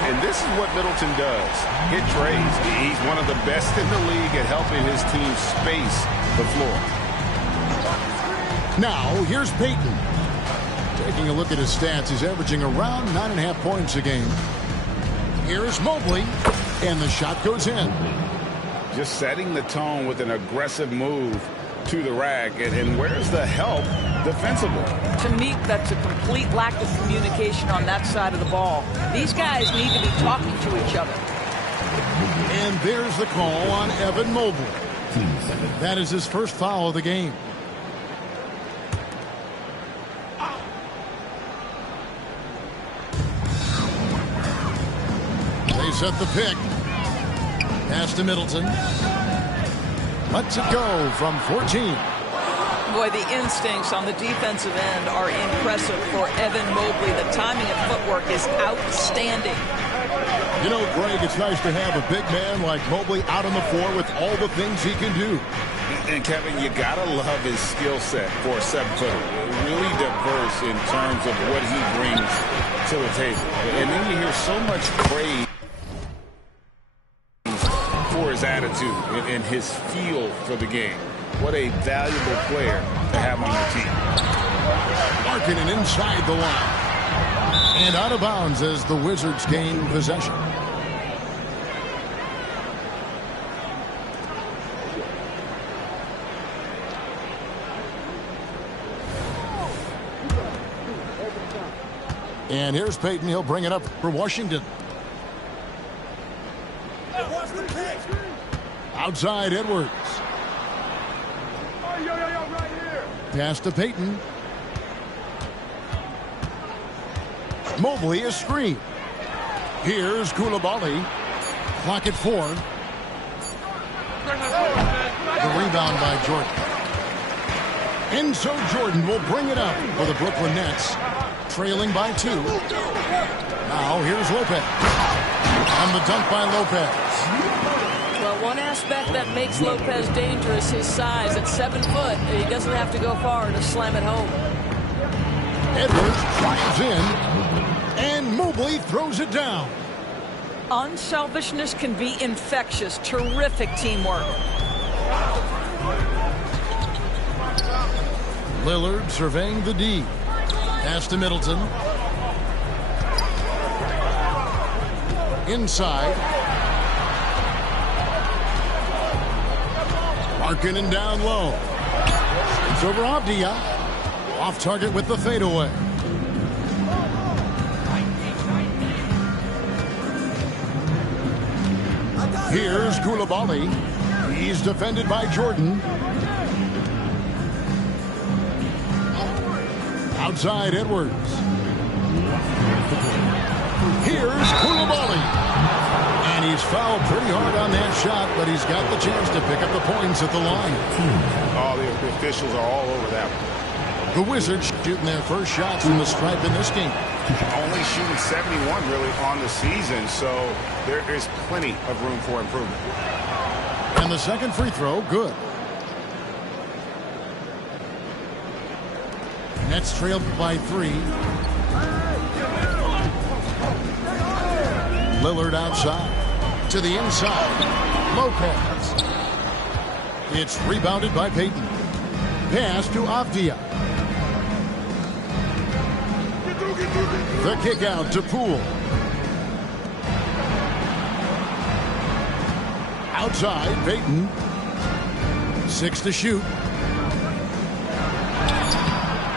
And this is what Middleton does. Hit trades. He's one of the best in the league at helping his team space the floor. Now, here's Payton. Taking a look at his stats, he's averaging around 9.5 points a game. Here's Mobley, and the shot goes in. Just setting the tone with an aggressive move to the rack. And where's the help defensively? To me, that's a complete lack of communication on that side of the ball. These guys need to be talking to each other. And there's the call on Evan Mobley. That is his first foul of the game. They set the pick. Pass to Middleton. Lets it go from 14. Boy, the instincts on the defensive end are impressive for Evan Mobley. The timing and footwork is outstanding. You know, Greg, it's nice to have a big man like Mobley out on the floor with all the things he can do. And, Kevin, you got to love his skill set for a 7-footer. Really diverse in terms of what he brings to the table. And then you hear so much praise for his attitude and his feel for the game. What a valuable player to have on your team. Markkanen inside the line. And out of bounds as the Wizards gain possession. And here's Payton. He'll bring it up for Washington. Outside Edwards. Pass to Payton. Mobley is screened. Here's Koulibaly. Clock at 4. The rebound by Jordan. And so Jordan will bring it up for the Brooklyn Nets, trailing by 2. Now here's Lopez. And the dunk by Lopez. Well, one aspect that makes Lopez dangerous, his size. At 7 foot, he doesn't have to go far to slam it home. Edwards drives in, and Mobley throws it down. Unselfishness can be infectious. Terrific teamwork. Lillard surveying the D. Pass to Middleton. Inside. Markkanen down low. It's over Avdia. Off target with the fadeaway. Here's Koulibaly. He's defended by Jordan. Outside Edwards. Here's Koulibaly. And he's fouled pretty hard on that shot, but he's got the chance to pick up the points at the line. Oh, the officials are all over that one. The Wizards shooting their first shots from the stripe in this game. Only shooting 71 really on the season, so there is plenty of room for improvement. And the second free throw, good. Nets trailed by 3. Lillard outside. To the inside. Lopez. It's rebounded by Payton. Pass to Avdia. The kick out to Poole. Outside, Payton. 6 to shoot.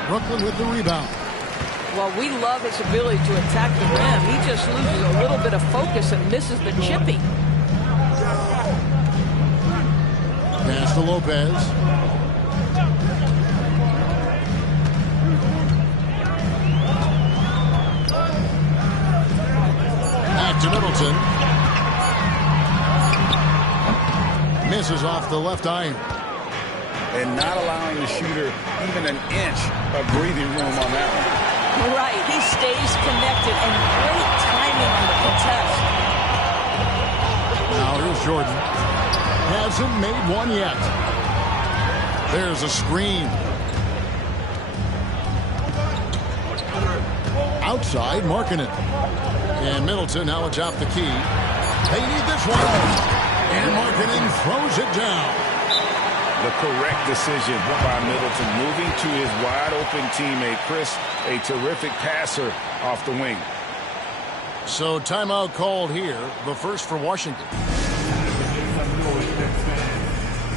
Brooklyn with the rebound. Well, we love his ability to attack the rim. He just loses a little bit of focus and misses the chipping. Pass to Lopez. Back to Middleton. Misses off the left iron. And not allowing the shooter even an inch of breathing room on that one. Right, he stays connected, and great timing on the contest. Now here's Jordan. Hasn't made one yet. There's a screen. Outside, Markkanen. And Middleton now atop the key. They need this one. And Markkanen throws it down. The correct decision by Middleton, moving to his wide-open teammate. Chris, a terrific passer off the wing. So timeout called here, the first for Washington.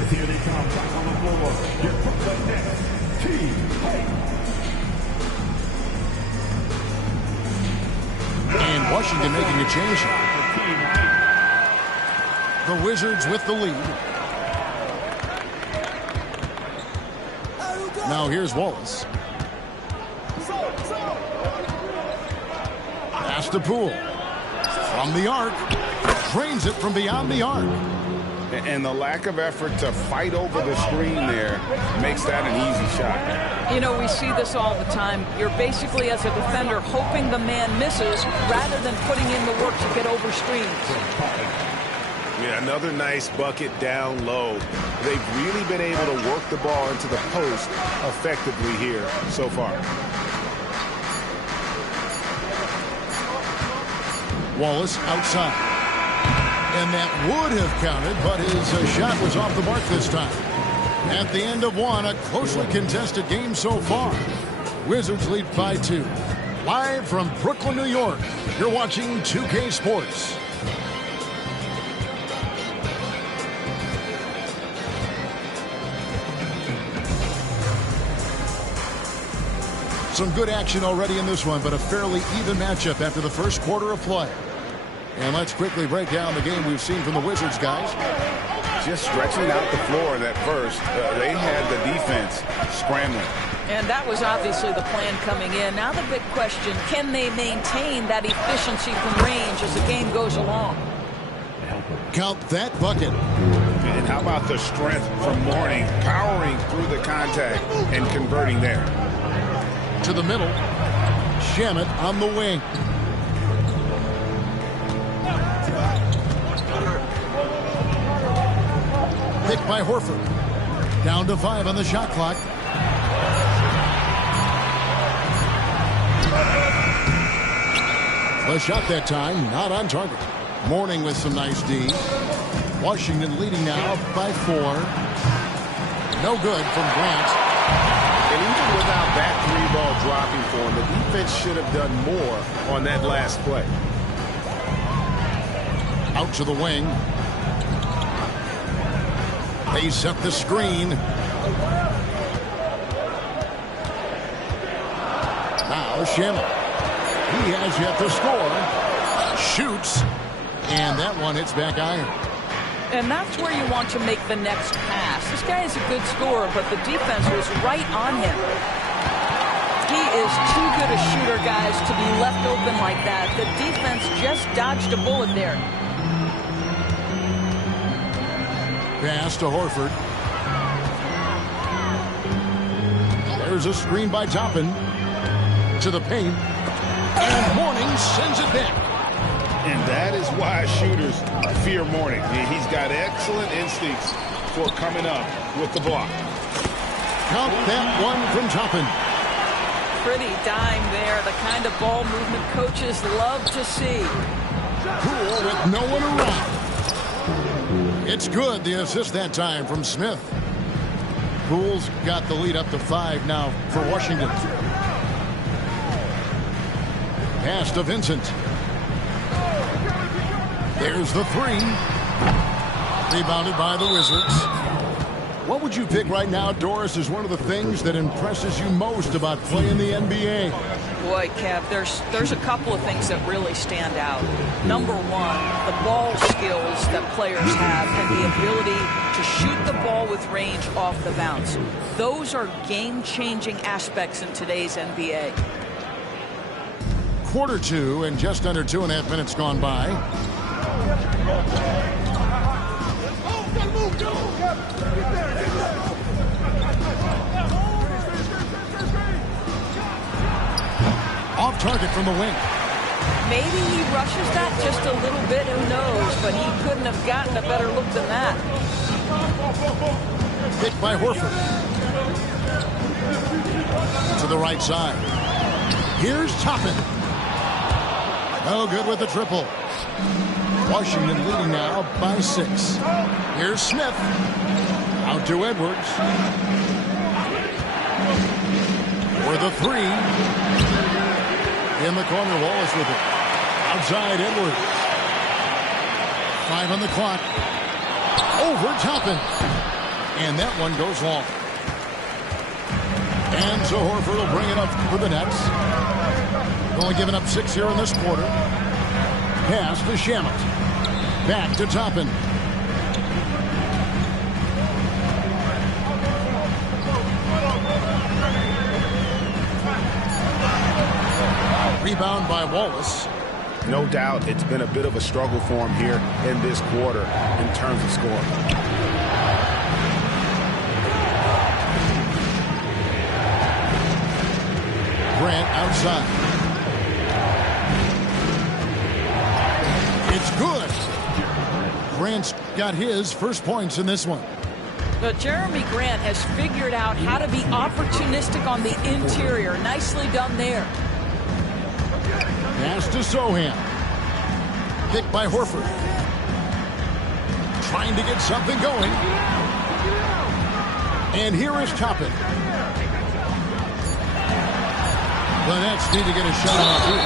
Here they come, back on the floor. Your Brooklyn Nets, Team White. And Washington making a change. The Wizards with the lead. Now here's Wallace. Pass to Poole. From the arc. Drains it from beyond the arc. And the lack of effort to fight over the screen there makes that an easy shot. You know, we see this all the time. You're basically, as a defender, hoping the man misses rather than putting in the work to get over screens. Yeah, another nice bucket down low. They've really been able to work the ball into the post effectively here so far. Wallace outside. And that would have counted, but his shot was off the mark this time. At the end of one, a closely contested game so far. Wizards lead by 2. Live from Brooklyn, New York, you're watching 2K Sports. Some good action already in this one, but a fairly even matchup after the first quarter of play. And let's quickly break down the game we've seen from the Wizards, guys. Just stretching out the floor that first. They had the defense scrambling. And that was obviously the plan coming in. Now the big question, can they maintain that efficiency from range as the game goes along? Count that bucket. And how about the strength from Mourning, powering through the contact and converting there. To the middle. Shamet on the wing. Picked by Horford. Down to 5 on the shot clock. The shot that time, not on target. Mourning with some nice D. Washington leading now by 4. No good from Grant. And even without that 3-ball dropping for him, the defense should have done more on that last play. Out to the wing. They set the screen. Now Shamet. He has yet to score. Shoots. And that one hits back iron. And that's where you want to make the next pass. This guy is a good scorer, but the defense was right on him. He is too good a shooter, guys, to be left open like that. The defense just dodged a bullet there. Pass to Horford. There's a screen by Toppin. To the paint. And Mourning sends it back. And that is why shooters fear Mourning. He's got excellent instincts for coming up with the block. Count that one from Toppin. Pretty dime there. The kind of ball movement coaches love to see. Poole with no one around. It's good, the assist that time from Smith. Poole's got the lead up to 5 now for Washington. Pass to Vincent. There's the 3. Rebounded by the Wizards. What would you pick right now, Doris, is one of the things that impresses you most about playing the NBA? Boy, Kev, there's a couple of things that really stand out. Number one, the ball skills that players have and the ability to shoot the ball with range off the bounce. Those are game-changing aspects in today's NBA. Quarter 2 and just under 2.5 minutes gone by. Off target from the wing. Maybe he rushes that just a little bit, who knows, but he couldn't have gotten a better look than that. Picked by Horford. To the right side. Here's Toppin. No good with the triple. Washington leading now by 6. Here's Smith. Out to Edwards. For the 3. In the corner, Wallace with it. Outside, Edwards. 5 on the clock. Over Toppin. And that one goes long. And so Horford will bring it up for the Nets. Only giving up 6 here in this quarter. Pass to Shamet. Back to Toppin. Rebound by Wallace. No doubt it's been a bit of a struggle for him here in this quarter in terms of scoring. Grant outside. It's good. Grant's got his first points in this one. But Jeremy Grant has figured out how to be opportunistic on the interior. Nicely done there. Pass to Sohan. Picked by Horford. Trying to get something going. And here is Toppin. The Nets need to get a shot on it.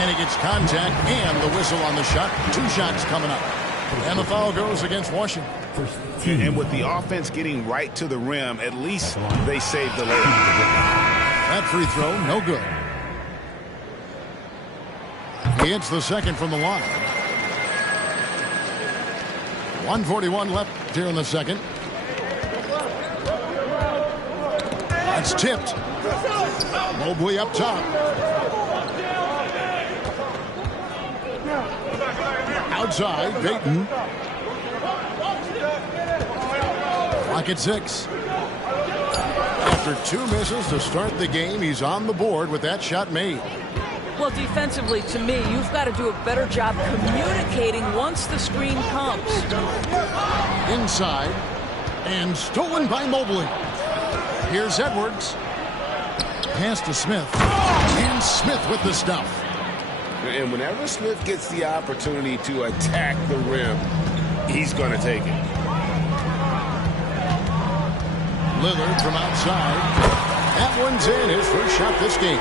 And he gets contact and the whistle on the shot. 2 shots coming up. And the foul goes against Washington. And with the offense getting right to the rim, at least they saved the layup. That free throw, no good. He hits the second from the line. 1:41 left here in the second. That's tipped. Mobley up top. Outside, Payton. Clock at 6. After 2 misses to start the game, he's on the board with that shot made. Well, defensively, to me, you've got to do a better job communicating once the screen comes. Inside, and stolen by Mobley. Here's Edwards. Pass to Smith. And Smith with the stuff. And whenever Smith gets the opportunity to attack the rim, he's going to take it. Lillard from outside. That one's in, his first shot this game.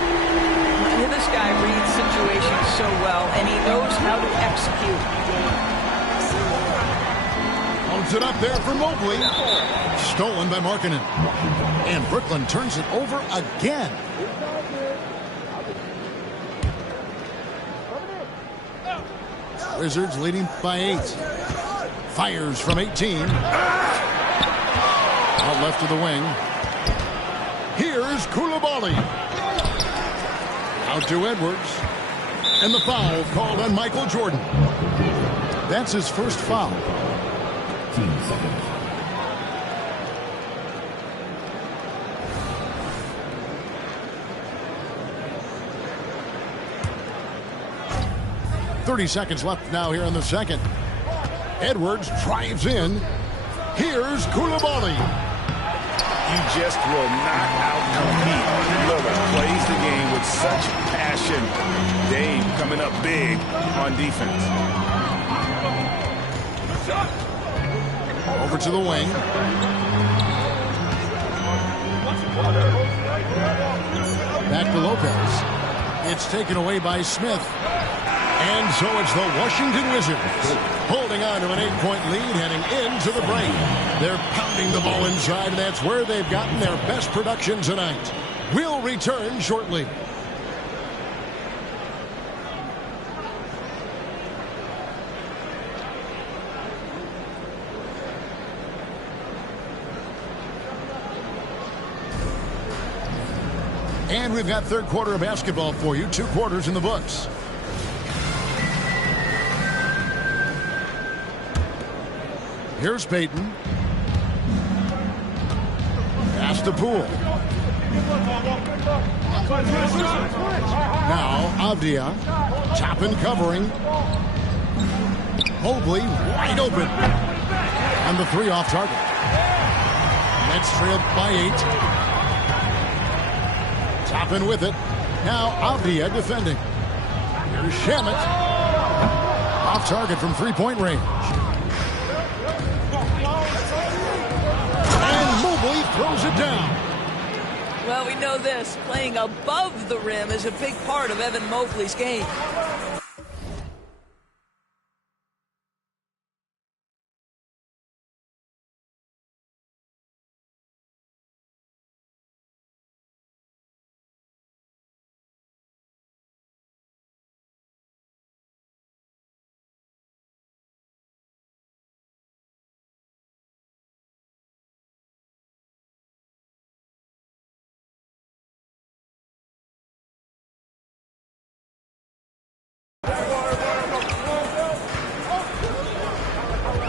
This guy reads situations so well, and he knows how to execute. Holds it up there for Mobley. Stolen by Markkanen. And Brooklyn turns it over again. Wizards leading by 8. Fires from 18. Out left of the wing. Here's Coulibaly. Out to Edwards. And the foul called on Michael Jordan. That's his first foul. 15 seconds. .30 left now here in the second. Edwards drives in. Here's Coulibaly. He just will not outcompete. Lillard plays the game with such passion. Dave coming up big on defense. Over to the wing. Back to Lopez. It's taken away by Smith. And so it's the Washington Wizards holding on to an 8-point lead heading into the break. They're pounding the ball inside, and that's where they've gotten their best production tonight. We'll return shortly. And we've got third quarter of basketball for you. 2 quarters in the books. Here's Payton. Pass to Poole. Now Avdia. Toppin covering. Mobley wide open. And the 3 off target. Nets trailed by 8. Toppin with it. Now Avdia defending. Here's Shamet. Off target from three-point range. And Mobley throws it down. Well, we know this. Playing above the rim is a big part of Evan Mobley's game.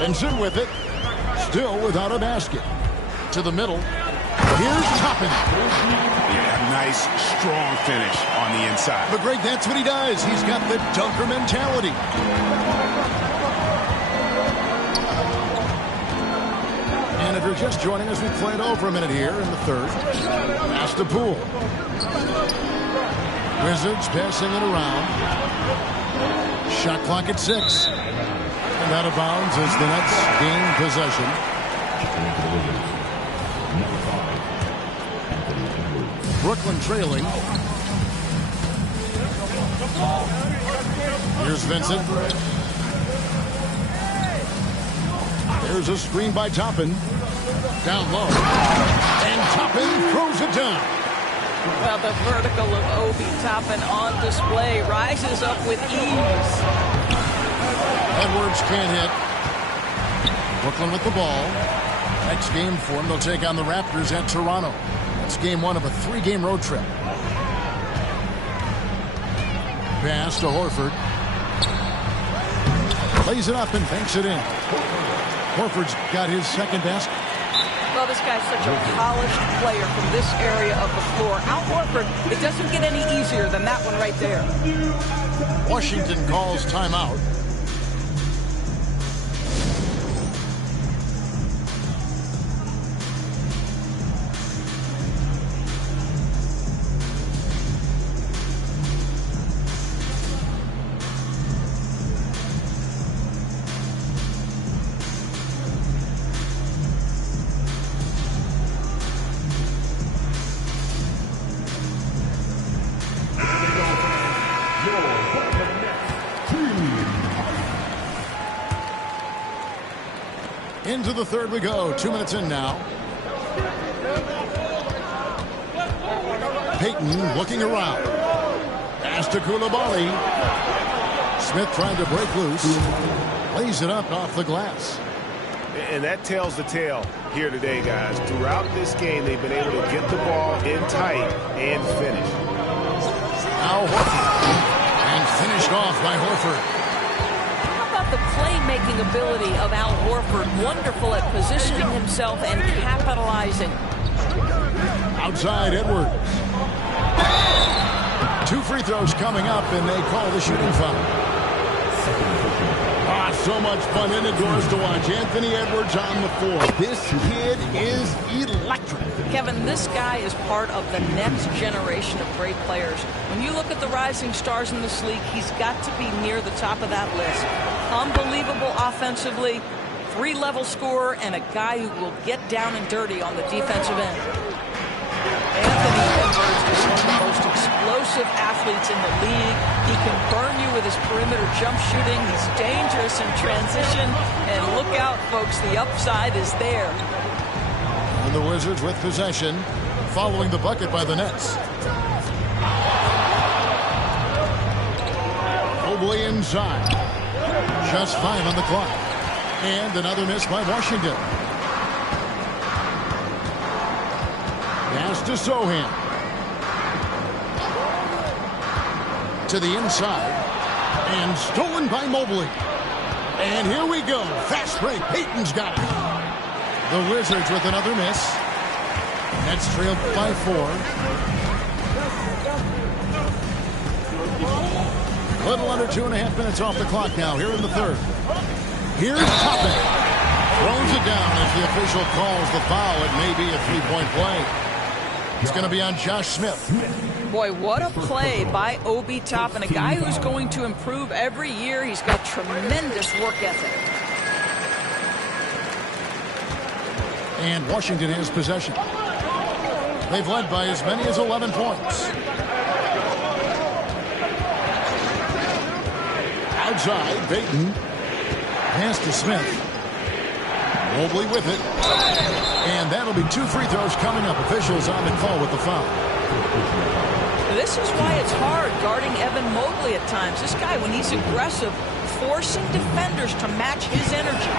Benson with it. Still without a basket. To the middle. Here's Toppin. Yeah, nice, strong finish on the inside. But Greg, that's what he does. He's got the dunker mentality. And if you're just joining us, we played over a minute here in the third. Pass to Poole. Wizards passing it around. Shot clock at 6. And out of bounds as the Nets gain possession. Brooklyn trailing. Here's Vincent. There's a screen by Toppin. Down low. And Toppin throws it down. Well, the vertical of Obi Toppin on display rises up with ease. Edwards can't hit. Brooklyn with the ball. Next game for them, they'll take on the Raptors at Toronto. It's game 1 of a 3-game road trip. Pass to Horford. Plays it up and banks it in. Horford's got his second basket. Well, this guy's such a polished player from this area of the floor. Al Horford, it doesn't get any easier than that one right there. Washington calls timeout. Into the third we go. 2 minutes in now. Payton looking around. Pass to Coulibaly. Smith trying to break loose. Lays it up off the glass. And that tells the tale here today, guys. Throughout this game, they've been able to get the ball in tight and finish. Now Horford. And finished off by Horford. The playmaking ability of Al Horford, wonderful at positioning himself and capitalizing. Outside Edwards. 2 free throws coming up, and they call the shooting foul. So much fun indoors to watch. Anthony Edwards on the floor. This kid is electric. Kevin, this guy is part of the next generation of great players. When you look at the rising stars in this league, he's got to be near the top of that list. Unbelievable offensively, 3-level scorer, and a guy who will get down and dirty on the defensive end. Anthony Edwards is one of the most explosive athletes in the league. He can burn you with his perimeter jump shooting. He's dangerous in transition. And look out, folks, the upside is there. And the Wizards with possession, following the bucket by the Nets. Mobley inside. Just 5 on the clock. And another miss by Washington. Pass to Sohan. To the inside. And stolen by Mobley. And here we go. Fast break. Payton's got it. The Wizards with another miss. Nets trailed by 4. Little under 2.5 minutes off the clock now here in the third. Here's Toppin. Throws it down as the official calls the foul. It may be a 3-point play. It's going to be on Josh Smith. Boy, what a play by Obi Toppin, a guy who's going to improve every year. He's got tremendous work ethic. And Washington has possession. They've led by as many as 11 points. Outside, Baton. Pass to Smith. Mobley with it. And that'll be 2 free throws coming up. Officials on the call with the foul. This is why it's hard guarding Evan Mobley at times. This guy, when he's aggressive, forcing defenders to match his energy.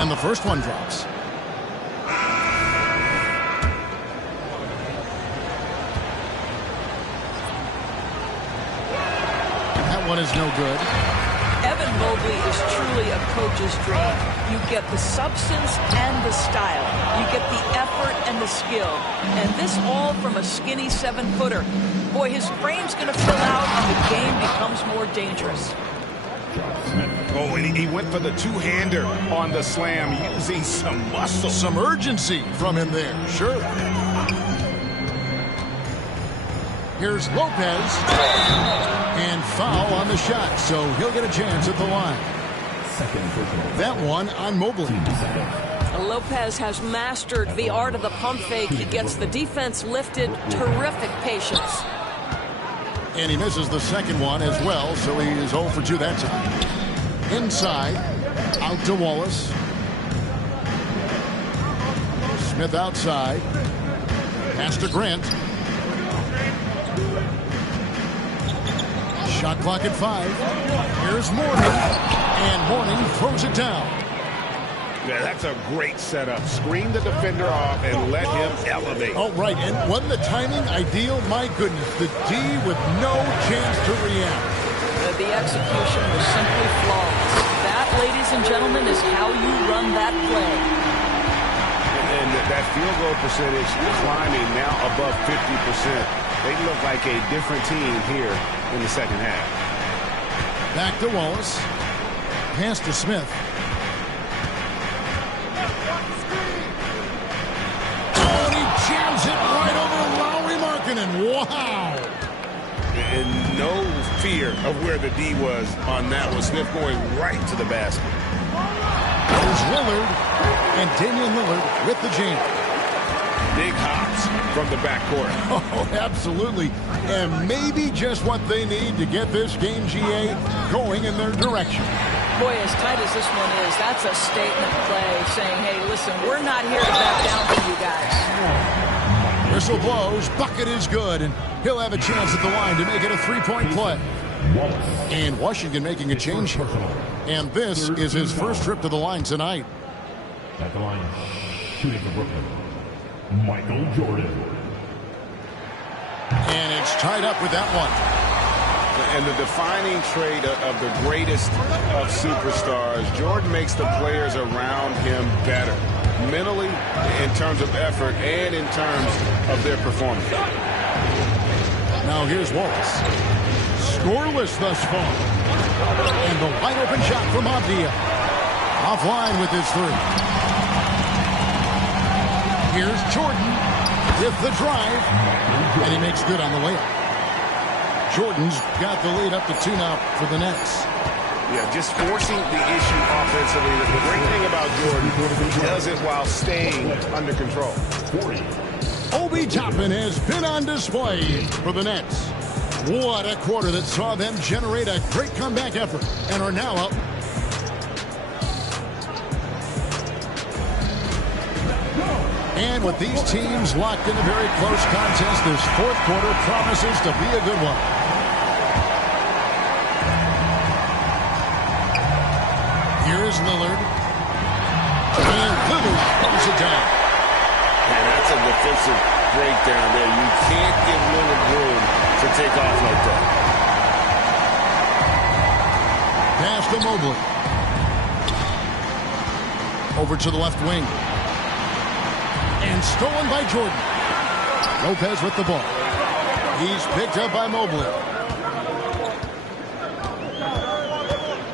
And the first one drops. That one is no good. Evan Mobley is truly a coach's dream. You get the substance and the style. You get the effort and the skill. And this all from a skinny 7-footer. Boy, his frame's going to fill out and the game becomes more dangerous. Oh, and he went for the two-hander on the slam, using some muscle. Some urgency from him there, sure. Here's Lopez. And foul on the shot, so he'll get a chance at the line. That one on Mobley. Lopez has mastered the art of the pump fake. He gets the defense lifted. Terrific patience. And he misses the second one as well, so he is 0 for 2 that time. Inside, out to Wallace. Smith outside. Pass to Grant. Shot clock at 5. Here's Mourning. And Mourning throws it down. Yeah, that's a great setup. Screen the defender off and let him elevate. Oh, right. And wasn't the timing ideal? My goodness. The D with no chance to react. The execution was simply flawless. That, ladies and gentlemen, is how you run that play. And that field goal percentage climbing now above 50%. They look like a different team here in the second half. Back to Wallace. Pass to Smith. Oh, and he jams it right over Lowry Markkanen. Wow. And no fear of where the D was on that one. Smith going right to the basket. There's Lillard. And Damian Lillard with the jam. Big hops from the backcourt. Oh, absolutely. And maybe just what they need to get this game, GA, going in their direction. Boy, as tight as this one is, that's a statement play saying, hey, listen, we're not here to back down for you guys. Whistle blows. Bucket is good. And he'll have a chance at the line to make it a 3-point play. And Washington making a change here. And this is his first trip to the line tonight. At the line, shooting for Brooklyn, Michael Jordan. And it's tied up with that one. And the defining trait of the greatest of superstars, Jordan makes the players around him better. Mentally, in terms of effort, and in terms of their performance. Now here's Wallace. Scoreless thus far. And the wide open shot from Abdia. Offline with his 3. Here's Jordan with the drive. And he makes good on the layup. Jordan's got the lead up to 2 now for the Nets. Yeah, just forcing the issue offensively. The great thing about Jordan, he does it while staying under control. Obi Toppin has been on display for the Nets. What a quarter that saw them generate a great comeback effort and are now up. And with these teams locked in a very close contest, this fourth quarter promises to be a good one. Here is Lillard. And Lillard throws it down. And that's a defensive breakdown there. You can't give Lillard room to take off like that. Pass to Mobley. Over to the left wing. And stolen by Jordan. Lopez with the ball. He's picked up by Mobley.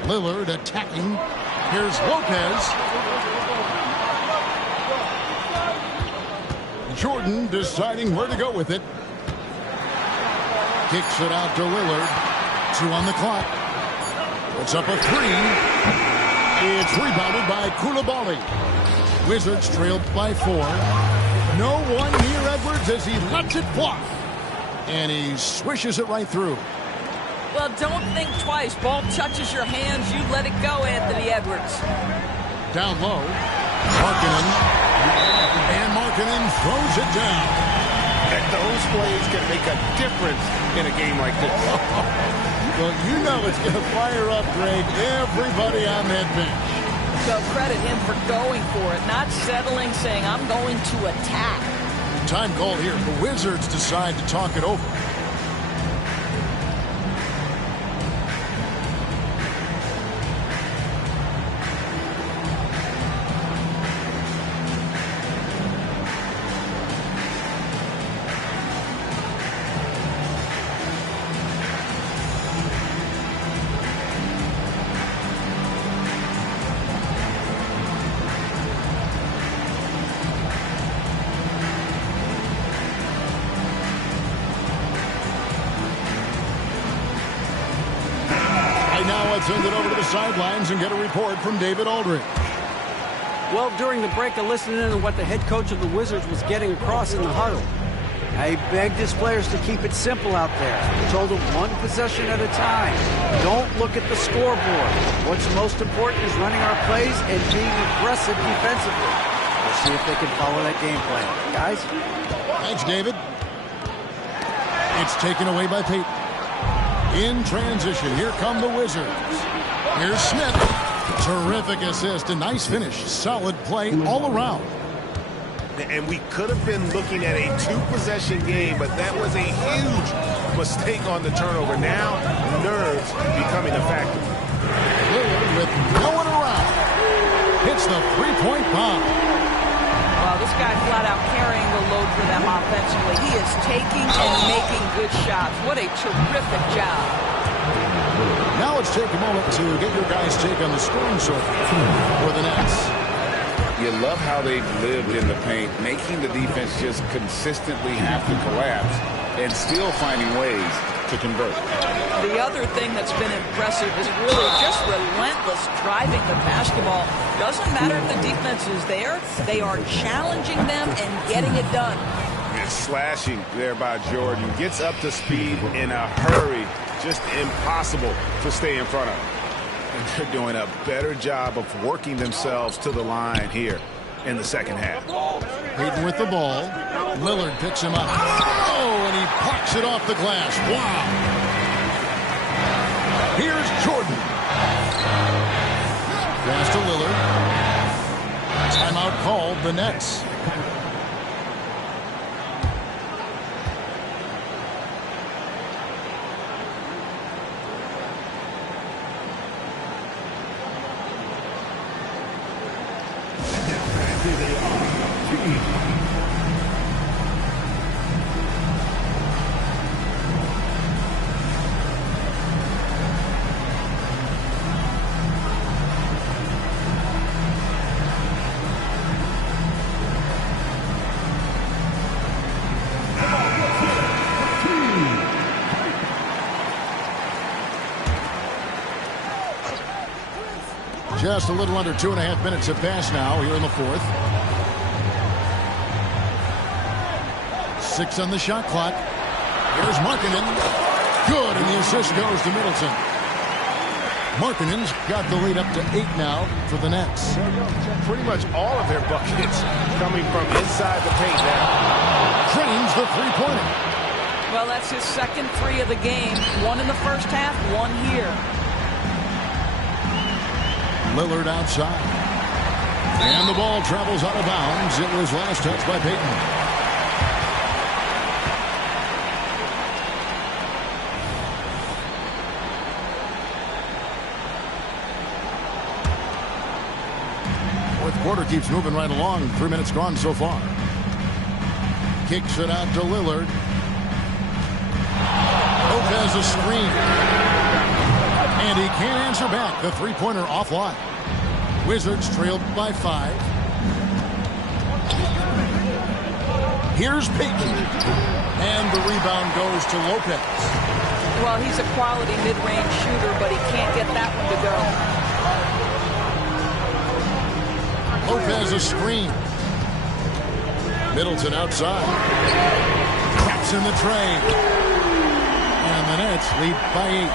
Lillard attacking. Here's Lopez. Jordan deciding where to go with it. Kicks it out to Lillard. 2 on the clock. Puts up a 3. It's rebounded by Coulibaly. Wizards trailed by 4. No one near Edwards as he lets it fly. And he swishes it right through. Well, don't think twice. Ball touches your hands, you let it go, Anthony Edwards. Down low. Markkanen. And Markkanen throws it down. And those plays can make a difference in a game like this. Well, you know it's going to fire up, Greg, everybody on that bench. So credit him for going for it, not settling, saying, I'm going to attack. Time called here. The Wizards decide to talk it over. Send it over to the sidelines and get a report from David Aldridge. Well, during the break, I listened in on what the head coach of the Wizards was getting across in the huddle. He begged his players to keep it simple out there. He told them 1 possession at a time. Don't look at the scoreboard. What's most important is running our plays and being aggressive defensively. We'll see if they can follow that game plan. Guys? Thanks, David. It's taken away by Peyton. In transition, here come the Wizards. Here's Smith. Terrific assist, a nice finish. Solid play all around. And we could have been looking at a 2-possession game, but that was a huge mistake on the turnover. Now, nerves becoming a factor. Lillard with no one around. Hits the 3-point bomb. Wow, this guy flat out carrying the load for them offensively. He is taking and making good shots. What a terrific job. Now let's take a moment to get your guys' take on the scoring sort for the Nets. You love how they've lived in the paint, making the defense just consistently have to collapse and still finding ways to convert. The other thing that's been impressive is really just relentless driving the basketball. Doesn't matter if the defense is there. They are challenging them and getting it done. And slashing there by Jordan. Gets up to speed in a hurry. Just impossible to stay in front of. And they're doing a better job of working themselves to the line here in the second half. Peyton with the ball. Lillard picks him up. Oh, and he pucks it off the glass. Wow. Here's Jordan. Pass to Lillard. Timeout called, the Nets. Just a little under 2.5 minutes have passed now here in the fourth. 6 on the shot clock. Here's Markkanen. Good, and the assist goes to Middleton. Markkanen's got the lead up to 8 now for the Nets. Pretty much all of their buckets coming from inside the paint now. Drains the three-pointer. Well, that's his second 3 of the game. 1 in the first half, 1 here. Lillard outside. And the ball travels out of bounds. It was last touched by Peyton. Fourth quarter keeps moving right along. 3 minutes gone so far. Kicks it out to Lillard. Lopez a screen. And he can't answer back. The three-pointer offline. Wizards trailed by 5. Here's Payton. And the rebound goes to Lopez. Well, he's a quality mid-range shooter, but he can't get that one to go. Lopez a screen. Middleton outside. Taps in the tray. And the Nets lead by 8.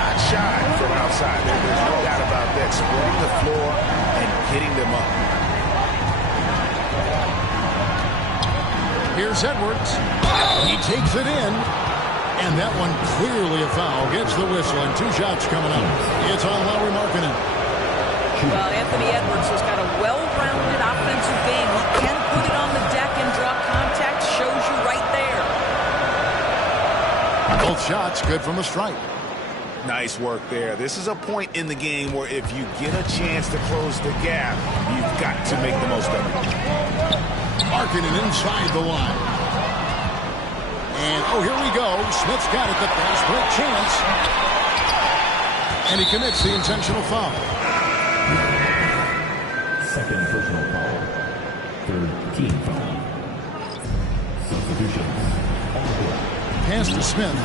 Not shy from outside. There's no doubt about that. Spreading the floor and getting them up. Here's Edwards. He takes it in. And that one clearly a foul. Gets the whistle and 2 shots coming up. It's on Lauri Markkanen. Well, Anthony Edwards has got a well-rounded offensive game. He can put it on the deck and draw contact. Shows you right there. Both shots good from the stripe. Nice work there. This is a point in the game where if you get a chance to close the gap, you've got to make the most of it. Markkanen inside the line. And, oh, here we go. Smith's got it. The fast break chance. And he commits the intentional foul. Second personal foul. Third team foul. Substitutions. Pass to Smith.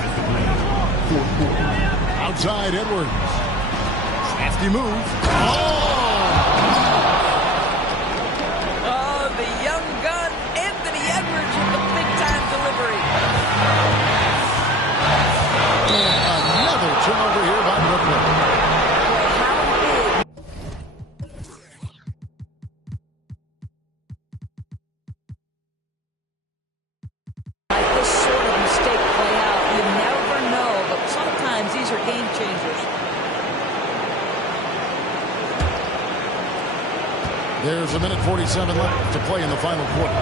Outside Edwards. Crafty move. Oh, the young gun, Anthony Edwards with the big-time delivery. And another turnover here by Brooklyn. This sort of mistake play out. You never know, but sometimes these are game changers. There's a minute 47 left to play in the final quarter.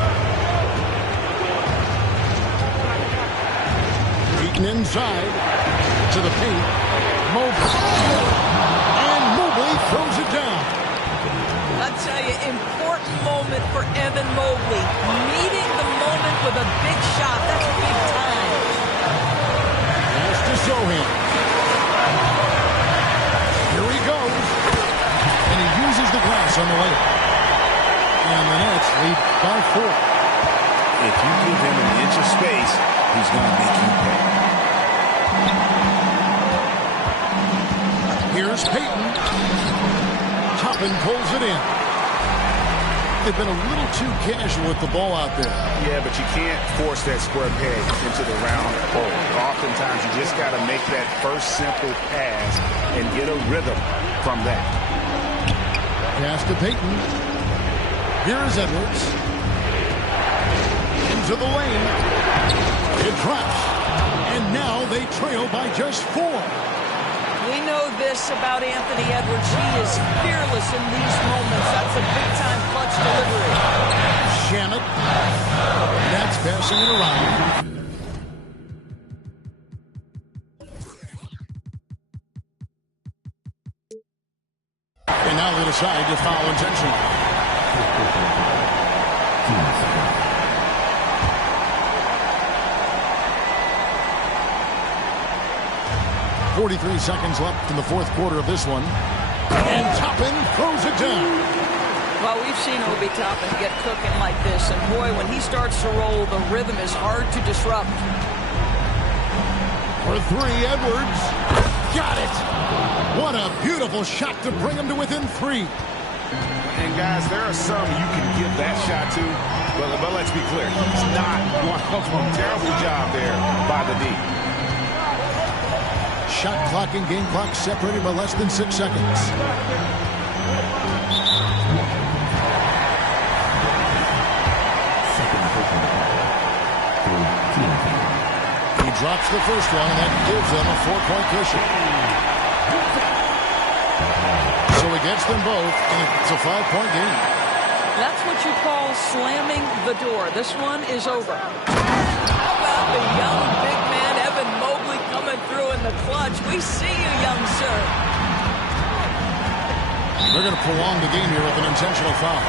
Eaton inside to the paint. Mobley. And Mobley throws it down. I'll tell you, important moment for Evan Mobley. Meeting the moment with a big shot. That's big time. Pass to Sohan. Here he goes. And he uses the glass on the layup. And the Nets lead by 4. If you give him an inch of space, he's going to make you pay. Here's Payton. Toppin pulls it in. They've been a little too casual with the ball out there. Yeah, but you can't force that square peg into the round hole. Oftentimes, you just got to make that first simple pass and get a rhythm from that. Pass to Payton. Here's Edwards. Into the lane. It drops. And now they trail by just 4. We know this about Anthony Edwards. He is fearless in these moments. That's a big-time clutch delivery. Shamit. That's passing it around. And now they decide to foul intentionally. 43 seconds left in the fourth quarter of this one. And Toppin throws it down. Well, we've seen Obi Toppin get cooking like this. And, boy, when he starts to roll, the rhythm is hard to disrupt. For 3, Edwards. Got it. What a beautiful shot to bring him to within 3. And, guys, there are some you can give that shot to, but let's be clear. He's not one of them. Terrible job there by the D. Shot clock and game clock separated by less than 6 seconds. He drops the first one, and that gives them a 4-point cushion. So he gets them both, and it's a 5-point game. That's what you call slamming the door. This one is over. How about the young big man, Evan Mobley, coming through in the clutch? We see you, young sir. They're going to prolong the game here with an intentional foul.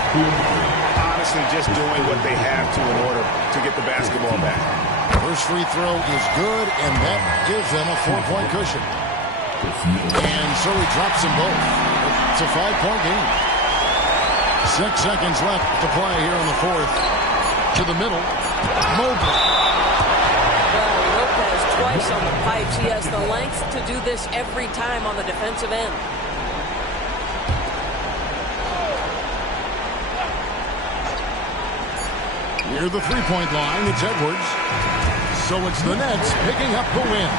Honestly, just doing what they have to in order to get the basketball back. First free throw is good, and that gives them a 4-point cushion. And so he drops them both. It's a 5-point game. 6 seconds left to play here in the fourth. To the middle. Mobley. Well, Lopez twice on the pipes. He has the length to do this every time on the defensive end. Near the three-point line, it's Edwards. So it's the Nets picking up the win.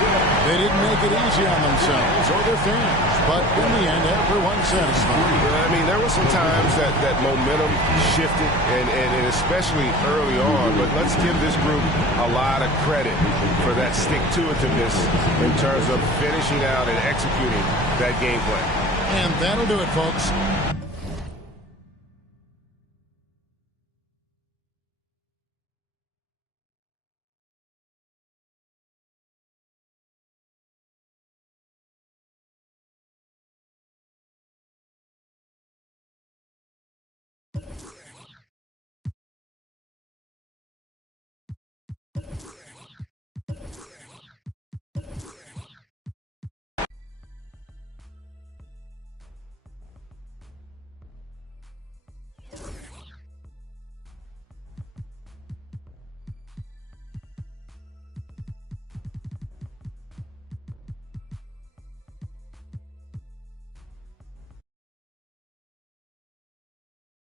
They didn't make it easy on themselves or their fans, but in the end, everyone's satisfied. I mean, there were some times that momentum shifted, and especially early on, but let's give this group a lot of credit for that stick-to-itiveness in terms of finishing out and executing that game plan. And that'll do it, folks.